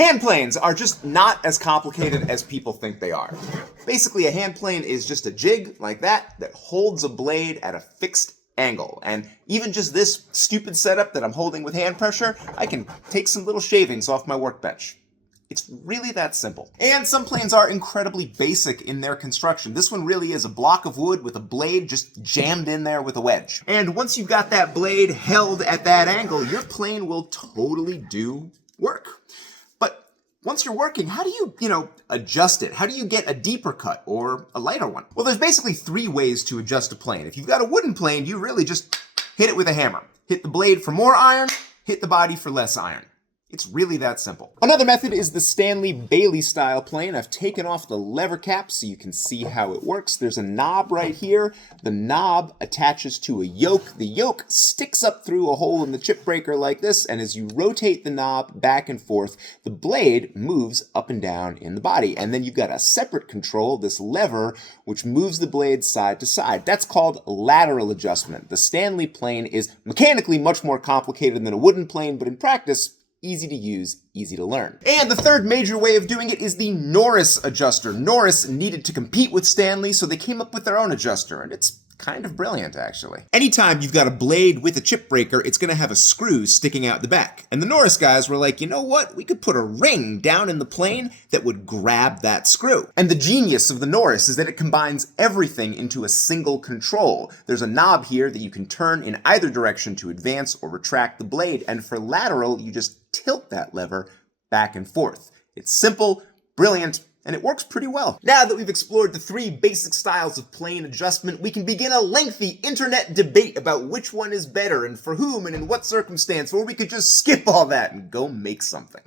Hand planes are just not as complicated as people think they are. Basically, a hand plane is just a jig like that holds a blade at a fixed angle. And even just this stupid setup that I'm holding with hand pressure, I can take some little shavings off my workbench. It's really that simple. And some planes are incredibly basic in their construction. This one really is a block of wood with a blade just jammed in there with a wedge. And once you've got that blade held at that angle, your plane will totally do work. But once you're working, how do you, adjust it? How do you get a deeper cut or a lighter one? Well, there's basically 3 ways to adjust a plane. If you've got a wooden plane, you really just hit it with a hammer. Hit the blade for more iron, hit the body for less iron. It's really that simple. Another method is the Stanley Bailey style plane. I've taken off the lever cap so you can see how it works. There's a knob right here. The knob attaches to a yoke. The yoke sticks up through a hole in the chip breaker like this, and as you rotate the knob back and forth, the blade moves up and down in the body. And then you've got a separate control, this lever, which moves the blade side to side. That's called lateral adjustment. The Stanley plane is mechanically much more complicated than a wooden plane, but in practice, easy to use, easy to learn. And the third major way of doing it is the Norris adjuster. Norris needed to compete with Stanley, so they came up with their own adjuster, and it's kind of brilliant, actually. Anytime you've got a blade with a chip breaker, it's gonna have a screw sticking out the back. And the Norris guys were like, you know what? We could put a ring down in the plane that would grab that screw. And the genius of the Norris is that it combines everything into a single control. There's a knob here that you can turn in either direction to advance or retract the blade, and for lateral, you just tilt that lever back and forth. It's simple, brilliant, and it works pretty well. Now that we've explored the 3 basic styles of plane adjustment, we can begin a lengthy internet debate about which one is better and for whom and in what circumstance, or we could just skip all that and go make something.